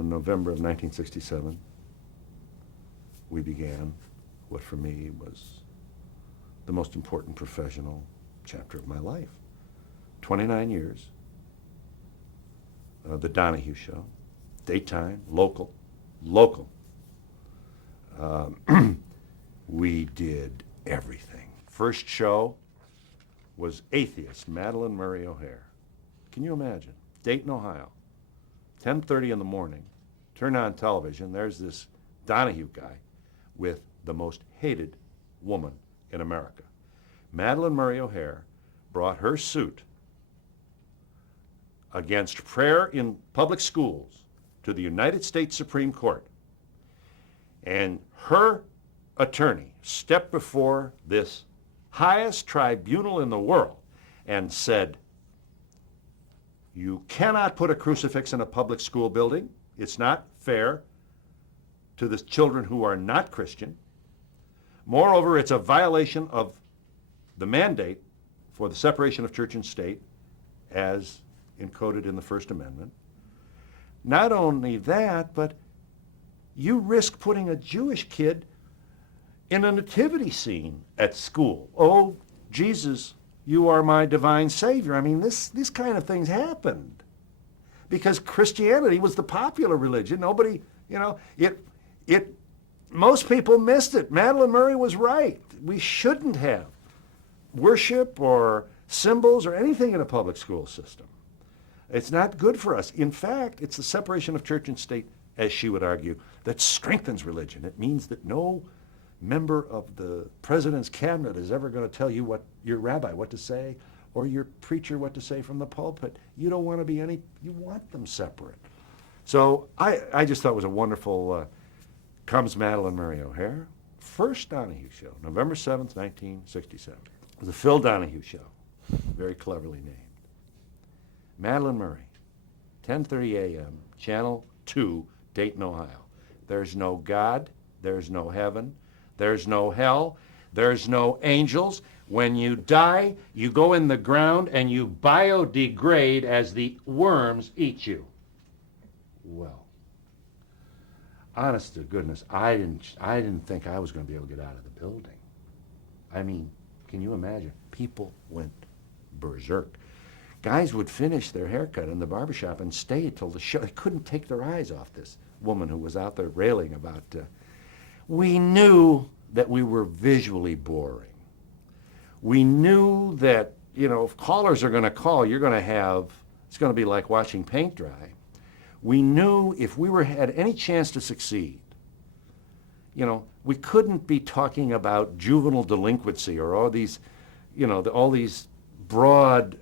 In November of 1967, we began what for me was the most important professional chapter of my life. 29 years, the Donahue Show, daytime, local. We did everything. First show was Atheist, Madeline Murray O'Hare. Can you imagine? Dayton, Ohio, 10:30 in the morning, turn on television, there's this Donahue guy with the most hated woman in America. Madeline Murray O'Hare brought her suit against prayer in public schools to the United States Supreme Court. And her attorney stepped before this highest tribunal in the world and said, you cannot put a crucifix in a public school building. It's not fair to the children who are not Christian. Moreover, it's a violation of the mandate for the separation of church and state as encoded in the First Amendment. Not only that, but you risk putting a Jewish kid in a nativity scene at school. Oh, Jesus, you are my divine Savior. I mean, these kind of things happened because Christianity was the popular religion. Nobody, most people missed it. Madeline Murray was right. We shouldn't have worship or symbols or anything in a public school system. It's not good for us. In fact, it's the separation of church and state, as she would argue, that strengthens religion. It means that no member of the president's cabinet is ever going to tell you what your rabbi what to say or your preacher what to say from the pulpit. You don't want to be you want them separate. So I just thought it was a wonderful, comes Madeline Murray O'Hare, first Donahue Show, November 7th, 1967. It was the Phil Donahue Show, very cleverly named. Madeline Murray, 10:30 a.m., Channel 2, Dayton, Ohio. There's no God, there's no heaven, there's no hell, there's no angels. When you die, you go in the ground and you biodegrade as the worms eat you. Well, honest to goodness, I didn't think I was going to be able to get out of the building. I mean, can you imagine? People went berserk. Guys would finish their haircut in the barbershop and stay till the show. They couldn't take their eyes off this woman who was out there railing about, we knew that we were visually boring. We knew that, if callers are going to call, it's going to be like watching paint dry. We knew if we had any chance to succeed, we couldn't be talking about juvenile delinquency or all these broad,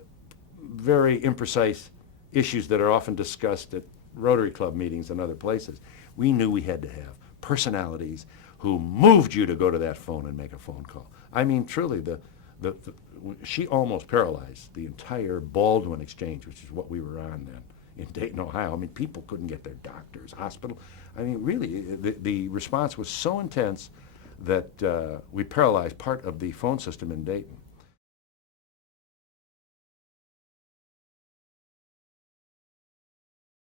very imprecise issues that are often discussed at Rotary Club meetings and other places. We knew we had to have personalities who moved you to go to that phone and make a phone call. I mean, truly, she almost paralyzed the entire Baldwin Exchange, which is what we were on then in Dayton, Ohio. I mean, people couldn't get their doctors, hospital. I mean, really, the response was so intense that we paralyzed part of the phone system in Dayton.